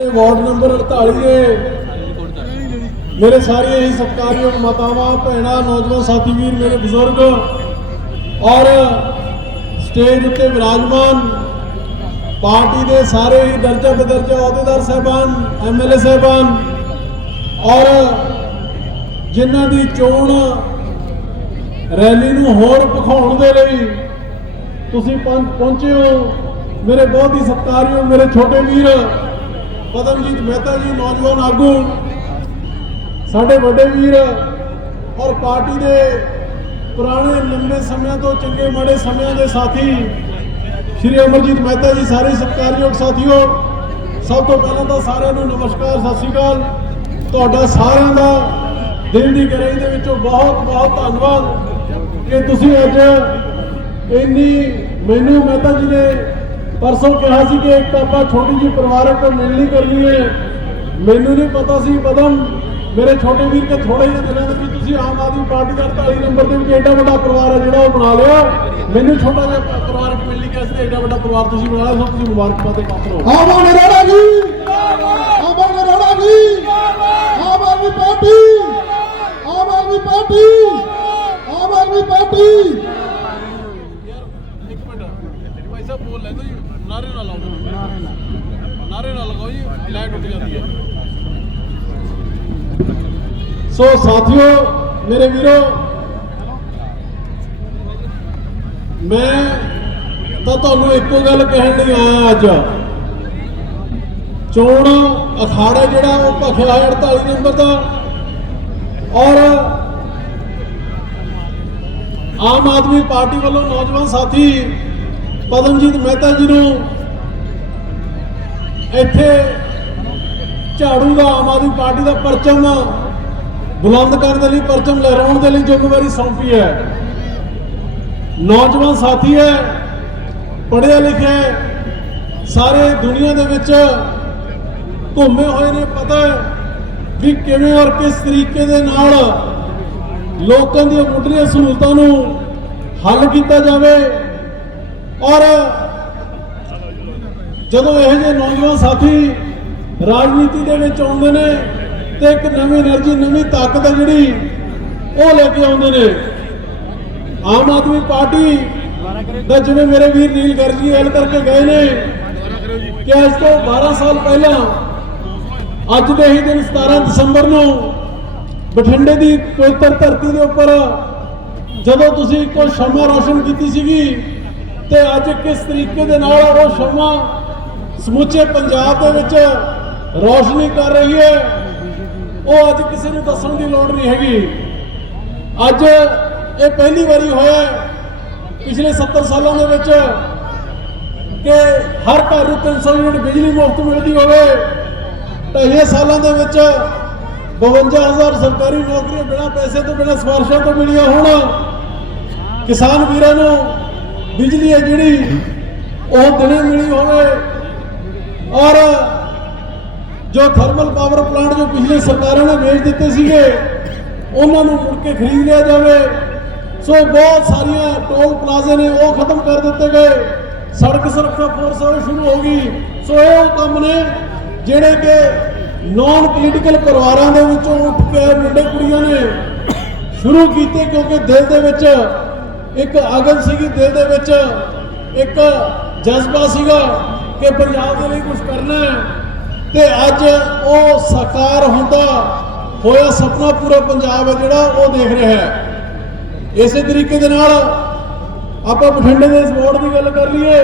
Ward number 48 ਦੇ ਮੇਰੇ ਸਾਰੇ ਹੀ ਸਤਿਕਾਰਯੋਗ ਮਾਤਾਵਾਂ, ਭੈਣਾਂ, ਨੌਜਵਾਨ ਸਾਥੀ ਵੀਰ, ਮੇਰੇ ਬਜ਼ੁਰਗ ਔਰ ਸਟੇਜ ਉੱਤੇ ਵਿਰਾਜਮਾਨ ਪਾਰਟੀ ਦੇ ਸਾਰੇ ਹੀ ਦਰਜਾ ਬਦਰਜਾ ਅਹੁਦੇਦਾਰ ਸਾਹਿਬਾਨ ਐਮਐਲਏ ਸਾਹਿਬਾਨ ਔਰ ਜਿਨ੍ਹਾਂ ਦੀ ਚੋਣ ਰੈਲੀ ਨੂੰ ਹੋਰ ਭਖਾਉਣ ਦੇ ਲਈ ਤੁਸੀਂ ਪਹੁੰਚੇ ਹੋ। ਮੇਰੇ ਬਹੁਤ ਹੀ ਸਤਿਕਾਰਯੋਗ ਮੇਰੇ ਛੋਟੇ ਵੀਰ ਪਦਮਜੀਤ ਮਹਿਤਾ ਜੀ ਨੌਜਵਾਨ ਆਗੂ, ਸਾਡੇ ਵੱਡੇ ਵੀਰ ਔਰ ਪਾਰਟੀ ਦੇ ਪੁਰਾਣੇ ਲੰਬੇ ਸਮਿਆਂ ਤੋਂ ਚੰਗੇ ਮਾੜੇ ਸਮਿਆਂ ਦੇ ਸਾਥੀ, ਸ਼੍ਰੀ ਅਮਰਜੀਤ ਮਹਿਤਾ ਜੀ, ਸਾਰੇ ਸਤਿਕਾਰਯੋਗ ਸਾਥੀਓ, ਸਭ ਤੋਂ ਪਹਿਲਾਂ ਤਾਂ ਸਾਰਿਆਂ ਨੂੰ ਨਮਸਕਾਰ, ਸਤਿ ਸ਼੍ਰੀ ਅਕਾਲ। ਤੁਹਾਡਾ ਸਾਰਿਆਂ ਦਾ ਦਿਲ ਦੀ ਗਹਿਰਾਈ ਦੇ ਵਿੱਚੋਂ ਬਹੁਤ ਬਹੁਤ ਧੰਨਵਾਦ ਕਿ ਤੁਸੀਂ ਅੱਜ ਇੰਨੀ ਮੈਨੂੰ ਮਹਿਤਾ ਜੀ ਨੇ ਪਰਸੋਂ ਕਿਹਾ ਸੀ ਕਿ ਇੱਕ ਆਪਾਂ ਛੋਟੀ ਜਿਹੀ ਪਰਿਵਾਰਕ ਮਿਲਣੀ ਕਰਨੀ ਹੈ। ਮੈਨੂੰ ਨਹੀਂ ਪਤਾ ਸੀ ਪਦਮ ਮੇਰੇ ਛੋਟੇ ਵੀਰ ਕੇ ਥੋੜੇ ਜਿਹੇ ਦਿਨਾਂ ਦੇ ਵਿੱਚ ਤੁਸੀਂ ਆਮ ਆਦਮੀ ਪਾਰਟੀ ਦਾ 48 ਨੰਬਰ ਦੇ ਵਿੱਚ ਐਡਾ ਵੱਡਾ ਪਰਿਵਾਰ ਹੈ ਜਿਹੜਾ ਉਹ ਬਣਾ ਲਿਆ। ਮੈਨੂੰ ਛੋਟਾ ਜਿਹਾ ਪ- ਪਰਿਵਾਰਕ ਮਿਲਣੀ ਕਿਹਾ ਸੀ ਤੇ ਐਡਾ ਵੱਡਾ ਪਰਿਵਾਰ ਤੁਸੀਂ ਬਣਾ ਲਿਆ, ਸੋ ਤੁਸੀਂ ਮੁਬਾਰਕਬਾਦ ਦੇ ਪਾਤਰ ਹੋ। ਆਵਾਂ ਨਰੋੜਾ ਜੀ ਆਵਾਂ Naroda ji Aam Aadmi party! Aam Aadmi party! Aam Aadmi party! ਭਾਈ ਬੋਲ ਲੈਂਦੇ ਜੀ ਨਾਰੇ ਨਾਲ ਲਾਓ। ਨਾਰੇ ਨਾਲ ਲਗਾਓ ਜੀ, ਲਾਈਟ ਉੱਠ ਜਾਂਦੀ ਹੈ। ਸੋ ਸਾਥੀਓ, ਮੇਰੇ ਵੀਰੋ, ਮੈਂ ਤਾਂ ਤੁਹਾਨੂੰ ਇੱਕੋ ਗੱਲ ਕਹਿਣ ਲਈ ਆਇਆ ਅੱਜ। ਚੋਣ ਅਖਾੜਾ ਜਿਹੜਾ ਉਹ ਭਖਿਆ ਹੈ 48 ਨੰਬਰ ਦਾ। ਔਰ ਆਮ ਆਦਮੀ ਪਾਰਟੀ ਵੱਲੋਂ ਨੌਜਵਾਨ ਸਾਥੀ ਪਦਮਜੀਤ ਮਹਿਤਾ ਜੀ ਨੂੰ ਇੱਥੇ ਝਾੜੂ ਦਾ ਆਮ ਆਦਮੀ ਪਾਰਟੀ ਦਾ ਪਰਚਮ ਬੁਲੰਦ ਕਰਨ ਦੇ ਲਈ ਪਰਚਮ ਲਹਿਰਾਉਣ ਦੇ ਲਈ ਜ਼ਿੰਮੇਵਾਰੀ ਸੌਂਪੀ ਹੈ। ਨੌਜਵਾਨ ਸਾਥੀ ਹੈ, ਪੜ੍ਹਿਆ ਲਿਖਿਆ ਸਾਰੇ ਦੁਨੀਆ ਦੇ ਵਿੱਚ ਘੁੰਮੇ ਹੋਏ ਨੇ, ਪਤਾ ਹੈ ਵੀ ਕਿਵੇਂ ਔਰ ਕਿਸ ਤਰੀਕੇ ਦੇ ਨਾਲ ਲੋਕਾਂ ਦੀਆਂ ਮੁੱਢਲੀਆਂ ਸਹੂਲਤਾਂ ਨੂੰ ਹੱਲ ਕੀਤਾ ਜਾਵੇ। ਔਰ ਜਦੋਂ ਇਹ ਜਿਹੇ ਨੌਜਵਾਨ ਸਾਥੀ ਰਾਜਨੀਤੀ ਦੇ ਵਿੱਚ ਆਉਂਦੇ ਨੇ ਤੇ ਇੱਕ ਨਵੀਂ એનર્ਜੀ ਨਵੀਂ ਤਾਕਤ ਹੈ ਜਿਹੜੀ, ਉਹ ਲੈ ਕੇ ਆਉਂਦੇ ਨੇ। ਆਮ ਆਦਮੀ ਪਾਰਟੀ ਦਾ ਜਿਵੇਂ ਮੇਰੇ ਵੀਰ ਨੀਲ ਗਰਜੀ ਐਲ ਕਰਕੇ ਗਏ ਨੇ ਕਿ ਅੱਜ ਤੋਂ 12 ਸਾਲ ਪਹਿਲਾਂ, ਅੱਜ ਦੇ ਹੀ ਦਿਨ 17 ਦਸੰਬਰ ਨੂੰ ਬਠਿੰਡੇ ਦੀ ਪਵਿੱਤਰ ਧਰਤੀ ਦੇ ਉੱਪਰ ਜਦੋਂ ਤੁਸੀਂ ਇੱਕੋ ਸ਼ਮਾ ਰੋਸ਼ਨ ਕੀਤੀ ਸੀਗੀ ਤੇ ਅੱਜ ਕਿਸ ਤਰੀਕੇ ਦੇ ਨਾਲ ਉਹ ਸ਼ਮਾ ਸਮੁੱਚੇ ਪੰਜਾਬ ਦੇ ਵਿੱਚ ਰੋਸ਼ਨੀ ਕਰ ਰਹੀ ਹੈ। ਉਹ ਅੱਜ ਕਿਸੇ ਨੂੰ ਦੱਸਣ ਦੀ ਲੋੜ ਨਹੀਂ ਹੈਗੀ। ਅੱਜ ਇਹ ਪਹਿਲੀ ਵਾਰੀ ਹੋਇਆ ਪਿਛਲੇ 70 ਸਾਲਾਂ ਦੇ ਵਿੱਚ ਕਿ ਹਰ ਘਰ ਨੂੰ 300 ਯੂਨਿਟ ਬਿਜਲੀ ਮੁਫਤ ਮਿਲਦੀ ਹੋਵੇ। ਢਾਈਆਂ ਸਾਲਾਂ ਦੇ ਵਿੱਚ 52000 ਸਰਕਾਰੀ ਨੌਕਰੀਆਂ ਬਿਨਾਂ ਪੈਸੇ ਤੋਂ ਬਿਨਾਂ ਸਿਫਾਰਿਸ਼ਾਂ ਤੋਂ ਮਿਲੀਆਂ ਹੋਣ। ਕਿਸਾਨ ਵੀਰਾਂ ਨੂੰ ਬਿਜਲੀ ਹੈ ਜਿਹੜੀ, ਉਹ ਦਿਨੇ ਮਿਲੀ ਹੋਵੇ। ਔਰ ਜੋ ਥਰਮਲ ਪਾਵਰ ਪਲਾਂਟ ਜੋ ਪਿਛਲੀ ਸਰਕਾਰਾਂ ਨੇ ਵੇਚ ਦਿੱਤੇ ਸੀਗੇ, ਉਹਨਾਂ ਨੂੰ ਮੁੜ ਕੇ ਖਰੀਦ ਲਿਆ ਜਾਵੇ। ਸੋ ਬਹੁਤ ਸਾਰੀਆਂ ਟੋਲ ਪਲਾਜ਼ੇ ਨੇ ਉਹ ਖਤਮ ਕਰ ਦਿੱਤੇ ਗਏ। ਸੜਕ ਸੁਰੱਖਿਆ ਫੋਰਸ ਉਹ ਸ਼ੁਰੂ ਹੋ ਗਈ। ਸੋ ਇਹ ਉਹ ਕੰਮ ਨੇ ਜਿਹੜੇ ਕਿ ਨੌਨ ਪੋਲੀਟੀਕਲ ਪਰਿਵਾਰਾਂ ਦੇ ਵਿੱਚੋਂ ਉੱਠ ਕੇ ਮੁੰਡੇ ਕੁੜੀਆਂ ਨੇ ਸ਼ੁਰੂ ਕੀਤੇ, ਕਿਉਂਕਿ ਦਿਲ ਦੇ ਵਿੱਚ ਇੱਕ ਅਗਨ ਸੀਗੀ ਦਿਲ ਦੇ ਵਿੱਚ, ਇੱਕ ਜਜ਼ਬਾ ਸੀਗਾ ਕਿ ਪੰਜਾਬ ਦੇ ਲਈ ਕੁਝ ਕਰਨਾ ਹੈ। ਤੇ ਅੱਜ ਉਹ ਸਾਕਾਰ ਹੁੰਦਾ ਹੋਇਆ ਸੁਪਨਾ ਪੂਰਾ ਪੰਜਾਬ ਹੈ ਜਿਹੜਾ ਉਹ ਦੇਖ ਰਿਹਾ ਹੈ। ਇਸੇ ਤਰੀਕੇ ਦੇ ਨਾਲ ਆਪਾਂ ਬਠਿੰਡੇ ਦੇ ਇਸ ਵਾਰਡ ਦੀ ਗੱਲ ਕਰ ਲਈਏ।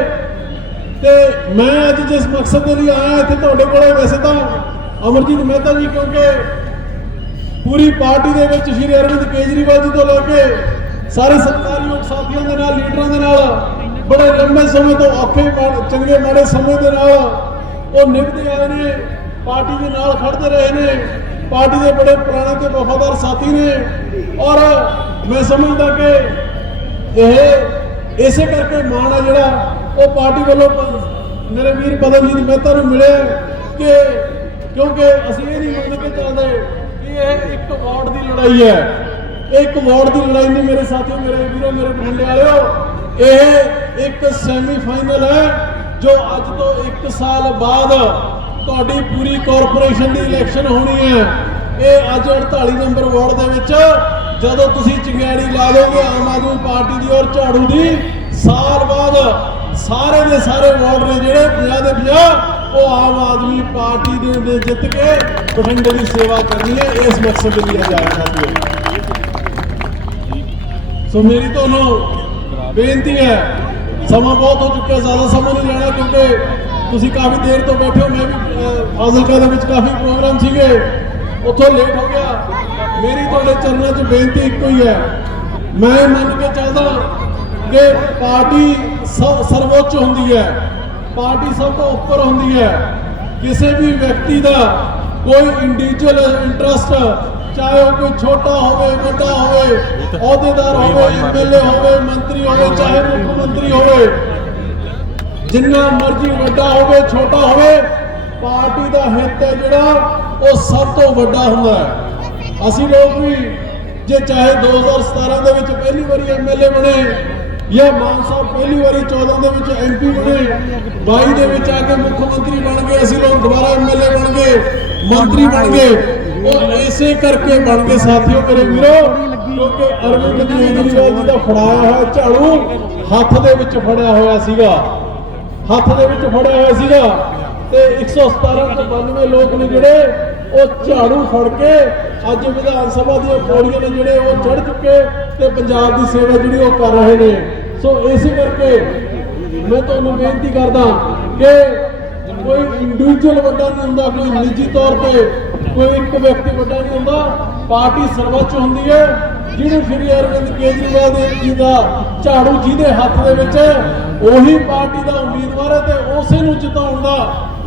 ਤੇ ਮੈਂ ਅੱਜ ਜਿਸ ਮਕਸਦ ਦੇ ਲਈ ਆਇਆ ਇੱਥੇ ਤੁਹਾਡੇ ਕੋਲੇ, ਵੈਸੇ ਤਾਂ ਅਮਰਜੀਤ ਮਹਿਤਾ ਜੀ ਕਿਉਂਕਿ ਪੂਰੀ ਪਾਰਟੀ ਦੇ ਵਿੱਚ ਸ਼੍ਰੀ ਅਰਵਿੰਦ ਕੇਜਰੀਵਾਲ ਜੀ ਤੋਂ ਲੈ ਕੇ ਸਾਰੇ ਸਤਿਕਾਰਯੋਗ ਸਾਥੀਆਂ ਦੇ ਨਾਲ, ਲੀਡਰਾਂ ਦੇ ਨਾਲ, ਬੜੇ ਲੰਬੇ ਸਮੇਂ ਤੋਂ ਔਖੇ ਮਾ- ਚੰਗੇ ਮਾੜੇ ਸਮੇਂ ਦੇ ਨਾਲ ਉਹ ਨਿਭਦੇ ਆਏ ਨੇ, ਪਾਰਟੀ ਦੇ ਨਾਲ ਖੜਦੇ ਰਹੇ ਨੇ, ਪਾਰਟੀ ਦੇ ਬੜੇ ਪੁਰਾਣੇ ਤੇ ਵਫਾਦਾਰ ਸਾਥੀ ਨੇ। ਔਰ ਮੈਂ ਸਮਝਦਾ ਕਿ ਇਹ ਇਸੇ ਕਰਕੇ ਮਾਣ ਹੈ ਜਿਹੜਾ ਉਹ ਪਾਰਟੀ ਵੱਲੋਂ ਪ- ਮੇਰੇ ਵੀਰ ਪਦਮਜੀਤ ਮਹਿਤਾ ਨੂੰ ਮਿਲਿਆ ਕਿ ਕਿਉਂਕਿ ਅਸੀਂ ਇਹ ਨਹੀਂ ਮੰਨ ਕੇ ਚੱਲਦੇ ਕਿ ਇਹ ਇੱਕ ਵਾਰਡ ਦੀ ਲੜਾਈ ਹੈ। ਇੱਕ ਵਾਰਡ ਦੀ ਲੜਾਈ ਨਹੀਂ ਮੇਰੇ ਸਾਥੀਓ, ਮੇਰੇ ਵੀਰੋ, ਮੇਰੇ ਬਠਿੰਡੇ ਵਾਲਿਓ। ਇਹ ਇੱਕ ਸੈਮੀ ਫਾਈਨਲ ਹੈ, ਜੋ ਅੱਜ ਤੋਂ 1 ਸਾਲ ਬਾਅਦ ਤੁਹਾਡੀ ਪੂਰੀ ਕਾਰਪੋਰੇਸ਼ਨ ਦੀ ਇਲੈਕਸ਼ਨ ਹੋਣੀ ਹੈ। ਇਹ ਅੱਜ 48 ਨੰਬਰ ਵਾਰਡ ਦੇ ਵਿੱਚ, ਜਦੋਂ ਤੁਸੀਂ ਚਿੰਗਾੜੀ ਲਾ ਲਓਗੇ ਆਮ ਆਦਮੀ ਪਾਰਟੀ ਦੀ ਔਰ ਝਾੜੂ ਦੀ, ਸਾਲ ਬਾਅਦ ਸਾਰੇ ਦੇ ਸਾਰੇ ਵਾਰਡ ਨੇ ਜਿਹੜੇ 50 ਦੇ 50 ਉਹ ਆਮ ਆਦਮੀ ਪਾਰਟੀ ਦੇ ਜਿੱਤ ਕੇ ਬਠਿੰਡੇ ਦੀ ਸੇਵਾ ਕਰਨੀ ਹੈ। ਇਸ ਮਕਸਦ ਲਈ ਆਇਆ ਕਰਦੀ ਹੈ ਸੋ ਮੇਰੀ ਤੁਹਾਨੂੰ ਬੇਨਤੀ ਹੈ, ਸਮਾਂ ਬਹੁਤ ਹੋ ਚੁੱਕਿਆ, ਜ਼ਿਆਦਾ ਸਮਾਂ ਨਹੀਂ ਲੈਣਾ ਕਿਉਂਕਿ ਤੁਸੀਂ ਕਾਫੀ ਦੇਰ ਤੋਂ ਬੈਠੇ ਹੋ, ਮੈਂ ਵੀ ਫਾਜ਼ਿਲਕਾ ਦੇ ਵਿੱਚ ਕਾਫੀ ਪ੍ਰੋਗਰਾਮ ਸੀਗੇ, ਉੱਥੋਂ ਲੇਟ ਹੋ ਗਿਆ। ਮੇਰੀ ਤੁਹਾਡੇ ਚਰਨਾਂ 'ਚ ਬੇਨਤੀ ਇੱਕੋ ਹੀ ਹੈ। ਮੈਂ ਮੰਨ ਕੇ ਚੱਲਦਾ ਕਿ ਪਾਰਟੀ ਸ- ਸਰਵੋੱਚ ਹੁੰਦੀ ਹੈ, ਪਾਰਟੀ ਸਭ ਤੋਂ ਉੱਪਰ ਹੁੰਦੀ ਹੈ। ਕਿਸੇ ਵੀ ਵਿਅਕਤੀ ਦਾ ਕੋਈ ਇੰਡੀਵਿਜੂਅਲ ਇੰਟਰਸਟ ਚਾਹੇ ਉਹ ਕੋਈ ਛੋਟਾ ਹੋਵੇ ਵੱਡਾ ਹੋਵੇ ਅਹੁਦੇਦਾਰ ਹੋਵੇ ਐਮਐਲਏ ਹੋਵੇ ਮੰਤਰੀ ਹੋਵੇ ਚਾਹੇ ਮੁੱਖ ਮੰਤਰੀ ਹੋਵੇ ਜਿੰਨਾ ਮਰਜ਼ੀ ਵੱਡਾ ਹੋਵੇ ਛੋਟਾ ਹੋਵੇ ਪਾਰਟੀ ਦਾ ਹਿੱਤ ਹੈ ਜਿਹੜਾ ਉਹ ਸਭ ਤੋਂ ਵੱਡਾ ਹੁੰਦਾ ਹੈ। ਅਸੀਂ ਲੋਕ ਵੀ ਜੇ ਚਾਹੇ 2017 ਦੇ ਵਿੱਚ ਪਹਿਲੀ ਵਾਰੀ ਐਮਐਲਏ ਬਣੇ ਜਾਂ ਮਾਨ ਸਾਹਿਬ ਪਹਿਲੀ ਵਾਰੀ 14 ਦੇ ਵਿੱਚ ਐਮਪੀ ਬਣੇ 22 ਦੇ ਵਿੱਚ ਆ ਕੇ ਮੁੱਖ ਮੰਤਰੀ ਬਣ ਗਏ ਅਸੀਂ ਲੋਕ ਦੁਬਾਰਾ ਐਮਐਲਏ ਬਣ ਗਏ ਮੰਤਰੀ ਬਣ ਗਏ। ਉਹ ਐਸੇ ਕਰਕੇ ਬਣਦੇ ਗਏ ਸਾਥੀਓ ਮੇਰੇ ਵੀਰੋ, ਕਿਉਂਕਿ ਅਰਵਿੰਦ ਕੇਜਰੀਵਾਲ ਜੀ ਦਾ ਫੜਾਇਆ ਹੋਇਆ ਝਾੜੂ ਹੱਥ ਦੇ ਵਿੱਚ ਫੜਿਆ ਹੋਇਆ ਸੀਗਾ। ਹੱਥ ਦੇ ਵਿੱਚ ਫੜਿਆ ਹੋਇਆ ਸੀਗਾ ਤੇ 117 ਤੋਂ 92 ਲੋਕ ਨੇ ਜਿਹੜੇ ਉਹ ਝਾੜੂ ਫੜ ਕੇ ਅੱਜ ਵਿਧਾਨ ਸਭਾ ਦੀਆਂ ਪੌੜੀਆਂ ਨੇ ਜਿਹੜੇ ਉਹ ਚੜ ਚੁੱਕੇ ਤੇ ਪੰਜਾਬ ਦੀ ਸੇਵਾ ਜਿਹੜੀ ਉਹ ਕਰ ਰਹੇ ਨੇ। ਸੋ ਇਸੇ ਕਰਕੇ ਮੈਂ ਤੁਹਾਨੂੰ ਬੇਨਤੀ ਕਰਦਾ ਕਿ ਕੋਈ ਇੰਡੀਵਿਜੂਅਲ ਵੱਡਾ ਨਹੀਂ ਹੁੰਦਾ, ਕੋਈ ਨਿੱਜੀ ਤੌਰ ਤੇ ਕੋਈ ਇੱਕ ਵਿਅਕਤੀ ਵੱਡਾ ਨਹੀਂ ਹੁੰਦਾ, ਪਾਰਟੀ ਸਰਵੋੱਚ ਹੁੰਦੀ ਹੈ। ਜਿਹਨੂੰ ਸ਼੍ਰੀ ਅਰਵਿੰਦ ਕੇਜਰੀਵਾਲ ਦੇ ਜੀ ਦਾ ਝਾੜੂ ਜਿਹਦੇ ਹੱਥ ਦੇ ਵਿੱਚ ਹੈ, ਉਹੀ ਪਾਰਟੀ ਦਾ ਉਮੀਦਵਾਰ ਹੈ ਤੇ ਉਸੇ ਨੂੰ ਜਿਤਾਉਣ ਦਾ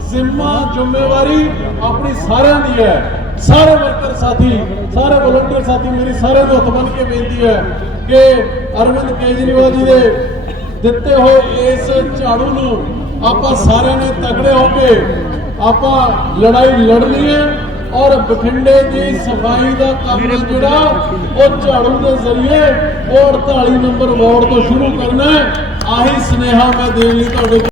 ਜ਼ਿੰਮਾ, ਜ਼ਿੰਮੇਵਾਰੀ ਆਪਣੀ ਸਾਰਿਆਂ ਦੀ ਹੈ। ਸਾਰੇ ਵਰਕਰ ਸਾਥੀ, ਸਾਰੇ ਵਲੰਟੀਅਰ ਸਾਥੀ ਮੇਰੀ ਸਾਰਿਆਂ ਨੂੰ ਹੱਥ ਬੰਨ੍ਹ ਕੇ ਬੇਨਤੀ ਹੈ ਕਿ ਅਰਵਿੰਦ ਕੇਜਰੀਵਾਲ ਜੀ ਦੇ ਦਿੱਤੇ ਹੋਏ ਇਸ ਝਾੜੂ ਨੂੰ ਆਪਾਂ ਸਾਰਿਆਂ ਨੇ ਤਗੜੇ ਹੋ ਕੇ ਆਪਾਂ ਲੜਾਈ ਲੜਨੀ ਹੈ। ਔਰ ਬਠਿੰਡੇ ਦੀ ਸਫ਼ਾਈ ਦਾ ਕੰਮ ਜਿਹੜਾ ਉਹ ਝਾੜੂ ਦੇ ਜ਼ਰੀਏ ਉਹ 48 ਨੰਬਰ ਵਾਰਡ ਤੋਂ ਸ਼ੁਰੂ ਕਰਨਾ ਹੈ। ਆਹੀ ਸੁਨੇਹਾ ਮੈਂ ਦੇਣ ਲਈ ਤੁਹਾਡੇ